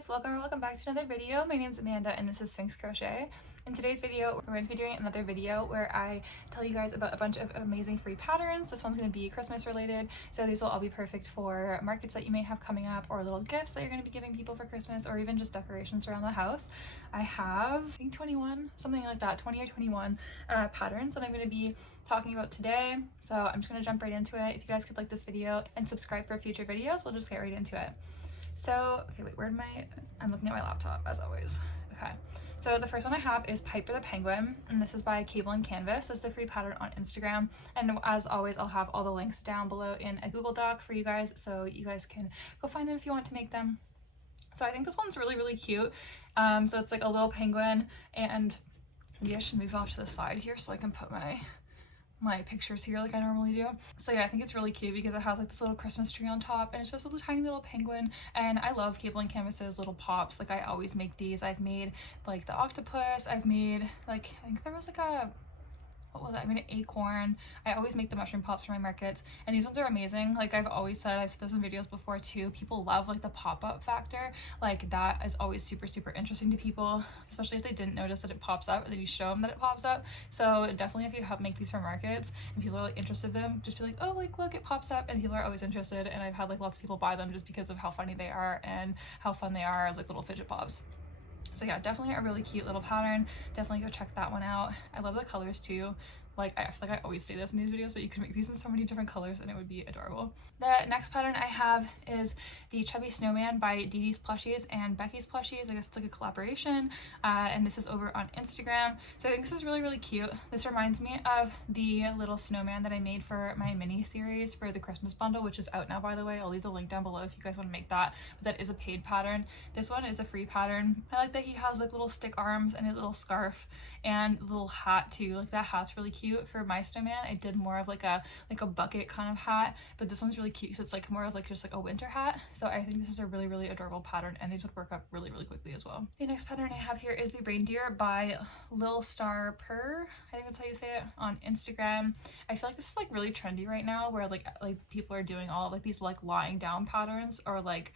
guys, welcome back to another video. My name is Amanda and this is Sphynx Crochet. In today's video, we're going to be doing another video where I tell you guys about a bunch of amazing free patterns. This one's going to be Christmas related, so these will all be perfect for markets that you may have coming up, or little gifts that you're going to be giving people for Christmas, or even just decorations around the house. I have, I think 21, something like that, 20 or 21 patterns that I'm going to be talking about today. So I'm just going to jump right into it. If you guys could like this video and subscribe for future videos, we'll just get right into it. So, okay, wait, I'm looking at my laptop as always. Okay, so the first one I have is Piper the Penguin, and this is by Cable and Canvas. This is the free pattern on Instagram, and as always, I'll have all the links down below in a Google Doc for you guys, so you guys can go find them if you want to make them. So I think this one's really cute. So it's like a little penguin, and maybe I should move off to the side here so I can put my pictures here like I normally do. So yeah, I think it's really cute because it has like this little Christmas tree on top, and it's just a little tiny little penguin, and I love Cable and Canvas's little pops. Like I always make these. I've made like the octopus, I've made like, I think there was like a, what was it? I made an acorn. I always make the mushroom pops for my markets, and these ones are amazing. Like I've always said, I've said this in videos before too, people love like the pop-up factor. Like that is always super interesting to people, especially if they didn't notice that it pops up, and then you show them that it pops up. So definitely if you help make these for markets and people are like interested in them, just be like, oh, like look, it pops up, and people are always interested. And I've had like lots of people buy them just because of how funny they are and how fun they are as like little fidget pops. So yeah, definitely a really cute little pattern. Definitely go check that one out. I love the colors too. Like I feel like I always say this in these videos, but you can make these in so many different colors and it would be adorable. The next pattern I have is the Chubby Snowman by Dee Dee's Plushies and Becky's Plushies. I guess it's like a collaboration, and this is over on Instagram. So I think this is really cute. This reminds me of the little snowman that I made for my mini series for the Christmas bundle, which is out now, by the way. I'll leave the link down below if you guys want to make that, but that is a paid pattern. This one is a free pattern. I like that he has like little stick arms and a little scarf and a little hat too. Like that hat's really cute. For my snowman, I did more of like a bucket kind of hat, but this one's really cute, so it's like more of like just like a winter hat. So I think this is a really adorable pattern, and these would work up really quickly as well. The next pattern I have here is the Reindeer by Lil Star Purr, I think that's how you say it, on Instagram. I feel like this is like really trendy right now, where like people are doing all of like these like lying down patterns, or like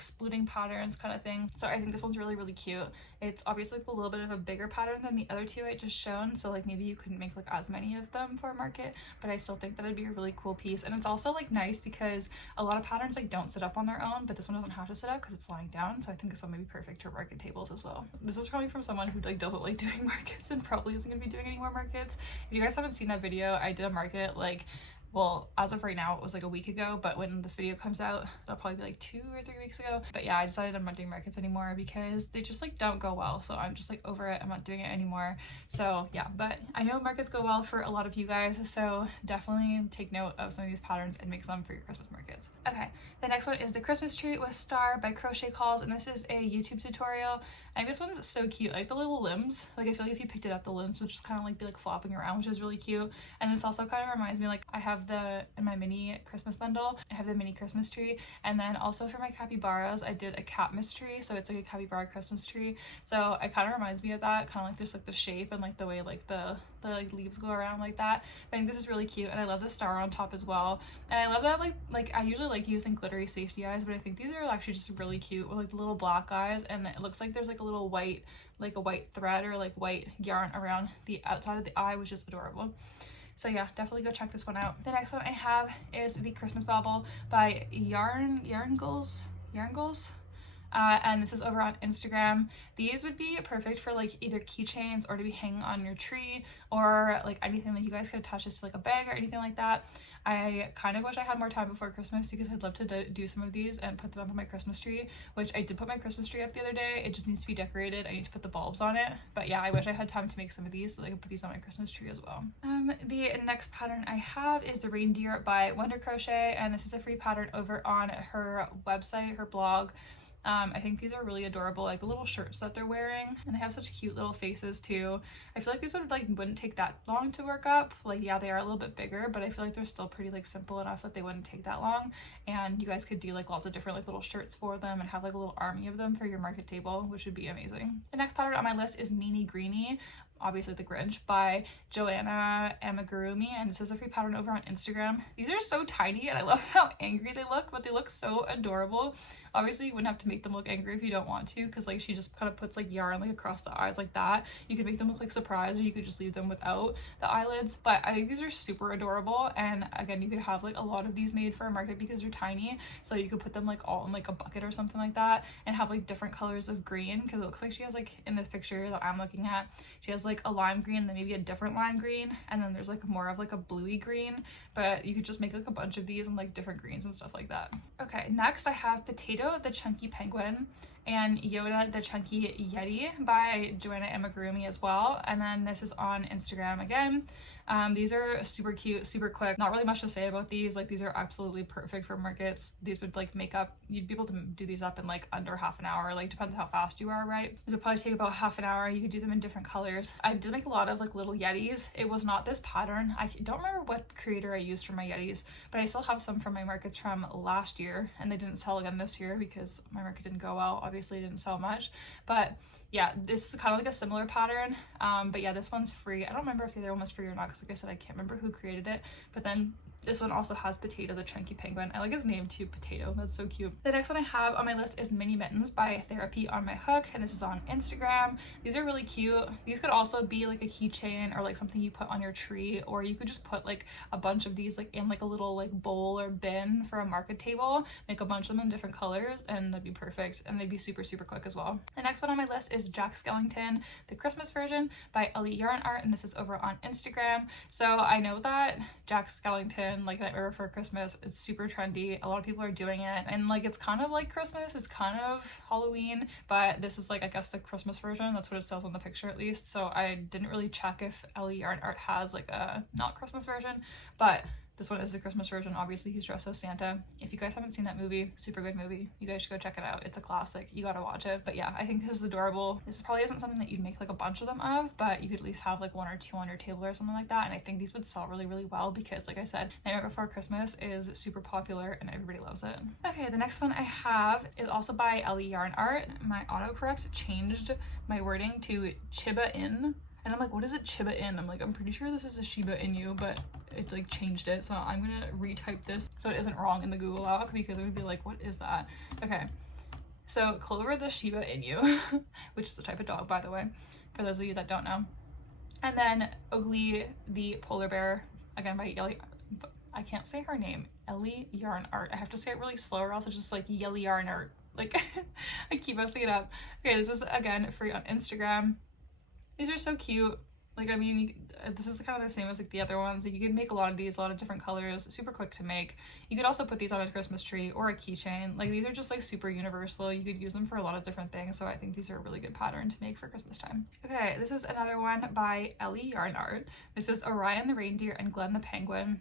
splitting patterns kind of thing. So I think this one's really cute. It's obviously like a little bit of a bigger pattern than the other two I just shown, so like maybe you couldn't make like as many of them for a market, but I still think that it'd be a really cool piece. And it's also like nice because a lot of patterns like don't sit up on their own, but this one doesn't have to sit up because it's lying down, so I think this one may be perfect for market tables as well. This is probably from someone who like doesn't like doing markets and probably isn't gonna be doing any more markets. If you guys haven't seen that video, I did a market like, well, as of right now it was like a week ago, but when this video comes out that'll probably be like 2 or 3 weeks ago. But yeah, I decided I'm not doing markets anymore because they just like don't go well, so I'm just like over it. I'm not doing it anymore. So yeah, but I know markets go well for a lot of you guys, so definitely take note of some of these patterns and make some for your Christmas markets. Okay, the next one is the Christmas Tree with Star by Crochet Calls, and this is a YouTube tutorial. I think this one's so cute. Like the little limbs, like I feel like if you picked it up, the limbs would just kind of like be like flopping around, which is really cute. And this also kind of reminds me, like I have in my mini Christmas bundle, I have the mini Christmas tree, and then also for my capybaras I did a Catmas tree, so it's like a capybara Christmas tree. So it kind of reminds me of that, kind of like just like the shape and like the way like the like leaves go around like that. But I think this is really cute, and I love the star on top as well. And I love that like I usually like using glittery safety eyes, but I think these are actually just really cute with like the little black eyes, and it looks like there's like a little white, like a white thread or like white yarn around the outside of the eye, which is adorable. So yeah, definitely go check this one out. The next one I have is the Christmas Bauble by Yarngles. And this is over on Instagram. These would be perfect for like either keychains or to be hanging on your tree, or like anything that you guys could attach this to like a bag or anything like that. I kind of wish I had more time before Christmas because I'd love to do some of these and put them up on my Christmas tree, which I did put my Christmas tree up the other day. It just needs to be decorated. I need to put the bulbs on it. But yeah, I wish I had time to make some of these so I could put these on my Christmas tree as well. The next pattern I have is the Reindeer by Wonder Crochet, and this is a free pattern over on her website, her blog. I think these are really adorable, like the little shirts that they're wearing, and they have such cute little faces too. I feel like these wouldn't take that long to work up. Like yeah, they are a little bit bigger, but I feel like they're still pretty like simple enough that they wouldn't take that long, and you guys could do like lots of different like little shirts for them and have like a little army of them for your market table, which would be amazing. The next pattern on my list is Meanie Greenie obviously the Grinch, by Joanna Amigurumi, and this is a free pattern over on Instagram. These are so tiny and I love how angry they look, but they look so adorable. Obviously you wouldn't have to make them look angry if you don't want to, because like she just kind of puts like yarn like across the eyes like that. You could make them look like surprised, or you could just leave them without the eyelids, but I think these are super adorable. And again, you could have like a lot of these made for a market because they're tiny, so you could put them like all in like a bucket or something like that, and have like different colors of green, because it looks like she has like in this picture that I'm looking at, she has like a lime green, then maybe a different lime green, and then there's like more of like a bluey green. But you could just make like a bunch of these and like different greens and stuff like that. Okay, next I have Potato the Chunky Penguin and Yoda the Chunky Yeti by Joanna Amigurumi as well, and then this is on Instagram again. These are super cute, super quick. Not really much to say about these. Like, these are absolutely perfect for markets. These would like make up, you'd be able to do these up in like under half an hour. Like, depends how fast you are, right? This would probably take about half an hour. You could do them in different colors. I did make a lot of like little Yetis. It was not this pattern. I don't remember what creator I used for my Yetis, but I still have some from my markets from last year, and they didn't sell again this year because my market didn't go well. Obviously, it didn't sell much, but yeah, this is kind of like a similar pattern. But yeah, this one's free. I don't remember if the other one was free or not, because like I said, I can't remember who created it. But then this one also has Potato the Chunky Penguin. I like his name too, Potato. That's so cute. The next one I have on my list is Mini Mittens by Therapy on My Hook, and this is on Instagram. These are really cute. These could also be like a keychain or like something you put on your tree, or you could just put like a bunch of these like in like a little like bowl or bin for a market table, make a bunch of them in different colors, and that'd be perfect, and they'd be super quick as well. The next one on my list is Jack Skellington, the Christmas version by Ellie Yarn Art, and this is over on Instagram. So I know that Jack Skellington, like Nightmare Before Christmas, it's super trendy. A lot of people are doing it, and like it's kind of like Christmas, it's kind of Halloween, but this is like, I guess, the Christmas version. That's what it says on the picture at least. So I didn't really check if Ellie Yarn Art has like a not Christmas version, but this one is the Christmas version. Obviously, he's dressed as Santa. If you guys haven't seen that movie, super good movie. You guys should go check it out. It's a classic. You gotta watch it. But yeah, I think this is adorable. This probably isn't something that you'd make like a bunch of them of, but you could at least have like one or two on your table or something like that. And I think these would sell really well because, like I said, Nightmare Before Christmas is super popular and everybody loves it. Okay, the next one I have is also by Ellie Yarn Art. My autocorrect changed my wording to Chiba In. And I'm like, what is it, Chiba In? I'm like, I'm pretty sure this is a Shiba Inu, but it like changed it. So I'm gonna retype this so it isn't wrong in the Google Doc, because it would be like, what is that? Okay, so Clover the Shiba Inu, which is the type of dog, by the way, for those of you that don't know. And then Ugly the Polar Bear, again by Ellie, I can't say her name, Ellie Yarn Art. I have to say it really slow, or else it's just like Yelly Yarn Art. Like, I keep messing it up. Okay, this is again free on Instagram. These are so cute. Like, I mean, this is kind of the same as like the other ones. Like, you can make a lot of these, a lot of different colors, super quick to make. You could also put these on a Christmas tree or a keychain. Like, these are just like super universal. You could use them for a lot of different things. So I think these are a really good pattern to make for Christmas time. Okay, this is another one by Ellie Yarn Art. This is Orion the Reindeer and Glenn the Penguin.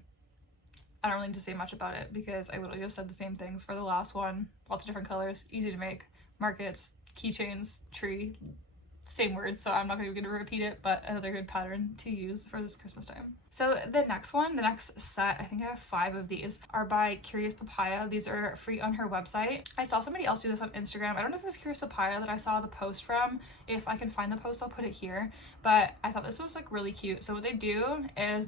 I don't really need to say much about it because I literally just said the same things for the last one. Lots of different colors, easy to make. Markets, keychains, tree, same words, so I'm not even going to repeat it, but another good pattern to use for this Christmas time. So the next one, the next set, I think I have 5 of these, are by Curious Papaya. These are free on her website. I saw somebody else do this on Instagram. I don't know if it was Curious Papaya that I saw the post from. If I can find the post, I'll put it here, but I thought this was like really cute. So what they do is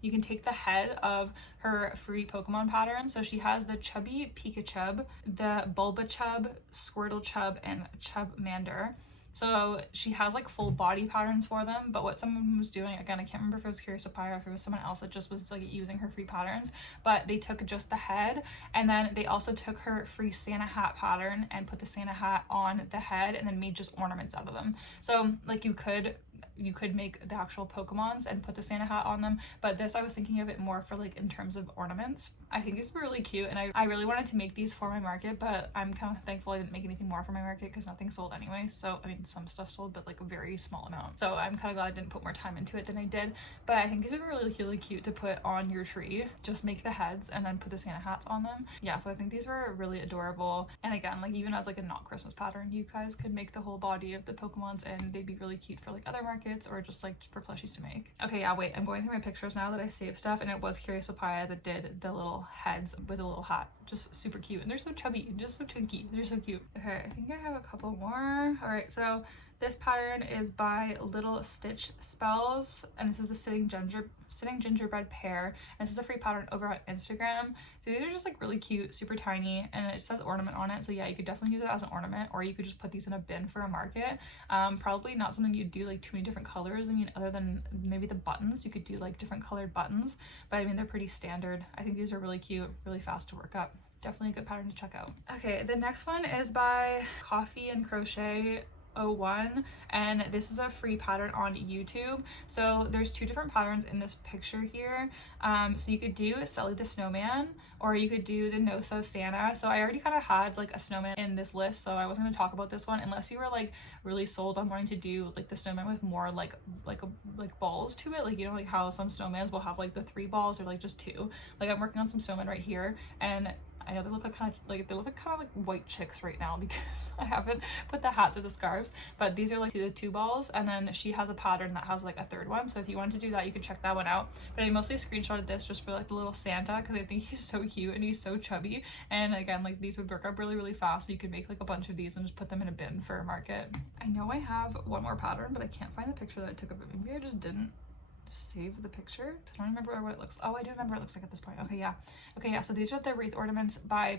you can take the head of her free Pokemon pattern. So she has the Chubby Pikachu, the Bulbachub, Squirtle Chub, and Chubmander. So she has like full body patterns for them, but what someone was doing, again, I can't remember if it was Curious Papaya or if it was someone else that just was like using her free patterns, but they took just the head, and then they also took her free Santa hat pattern and put the Santa hat on the head and then made just ornaments out of them. So like you could make the actual Pokemons and put the Santa hat on them, but this I was thinking of it more for like in terms of ornaments. I think these were really cute, and I really wanted to make these for my market, but I'm kind of thankful I didn't make anything more for my market because nothing sold anyway. So I mean, some stuff sold, but like a very small amount. So I'm kind of glad I didn't put more time into it than I did, but I think these would be really cute to put on your tree. Just make the heads and then put the Santa hats on them. Yeah, so I think these were really adorable, and again, like even as like a not Christmas pattern, you guys could make the whole body of the Pokemons, and they'd be really cute for like other markets or just like for plushies to make. Okay, yeah, wait, I'm going through my pictures now that I saved stuff, and it was Curious Papaya that did the little heads with a little hat. Just super cute, and they're so chubby and just so twinky. They're so cute. Okay, I think I have a couple more. All right, so This pattern is by Little Stitch Spells, and this is the Sitting Gingerbread Pair, and this is a free pattern over on Instagram. So these are just like really cute, super tiny, and it says ornament on it, so yeah, you could definitely use it as an ornament, or you could just put these in a bin for a market. Probably not something you'd do like too many different colors. I mean, other than maybe the buttons, you could do like different colored buttons, but I mean, they're pretty standard. I think these are really cute, really fast to work up. Definitely a good pattern to check out. Okay, the next one is by Coffee and Crochet 01, and this is a free pattern on YouTube. So there's two different patterns in this picture here. So you could do Sully the Snowman, or you could do the No So Santa. So I already kind of had like a snowman in this list, so I wasn't going to talk about this one unless you were like really sold on wanting to do like the snowman with more like balls to it, like, you know, like how some snowmans will have like the 3 balls or like just 2. Like I'm working on some snowmen right here, and I know they look like kind of like white chicks right now because I haven't put the hats or the scarves, but these are like the 2 balls, and then she has a pattern that has like a 3rd one. So if you wanted to do that, you could check that one out. But I mostly screenshotted this just for like the little Santa because I think he's so cute and he's so chubby, and again, like these would work up really, really fast. So you could make like a bunch of these and just put them in a bin for a market. I know I have one more pattern, but I can't find the picture that I took of it. Maybe I just didn't save the picture. I don't remember what it looks. Oh, I do remember what it looks like at this point. Okay, yeah, so these are the wreath ornaments by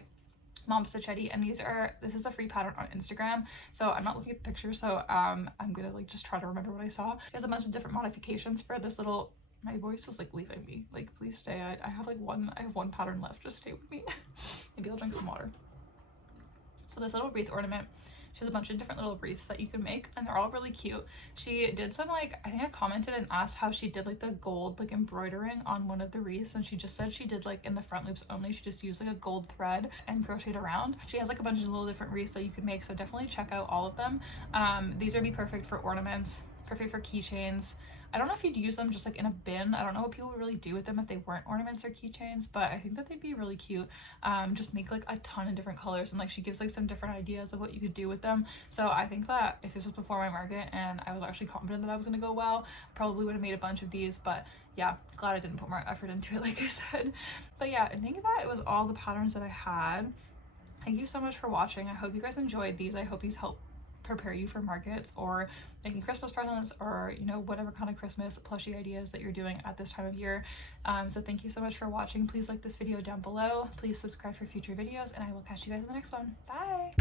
Mom Stitchetti, and this is a free pattern on Instagram, so I'm not looking at the picture, so I'm gonna like just try to remember what I saw. There's a bunch of different modifications for this little, my voice is like leaving me, like please stay. I have one pattern left, just stay with me. Maybe I'll drink some water. So this little wreath ornament, she has a bunch of different little wreaths that you can make, and they're all really cute. She did some like, I think I commented and asked how she did like the gold like embroidering on one of the wreaths, and she just said she did like in the front loops only. She just used like a gold thread and crocheted around. She has like a bunch of little different wreaths that you can make, so definitely check out all of them. These would be perfect for ornaments, perfect for keychains. I don't know if you'd use them just like in a bin. I don't know what people would really do with them if they weren't ornaments or keychains, but I think that they'd be really cute. Just make like a ton of different colors, and like she gives like some different ideas of what you could do with them. So I think that if this was before my market and I was actually confident that I was gonna go well, I probably would have made a bunch of these, but yeah, glad I didn't put more effort into it like I said. But yeah, I think that it was all the patterns that I had. Thank you so much for watching. I hope you guys enjoyed these. I hope these help prepare you for markets or making Christmas presents, or you know, whatever kind of Christmas plushie ideas that you're doing at this time of year. So thank you so much for watching. Please like this video down below, please subscribe for future videos, and I will catch you guys in the next one. Bye.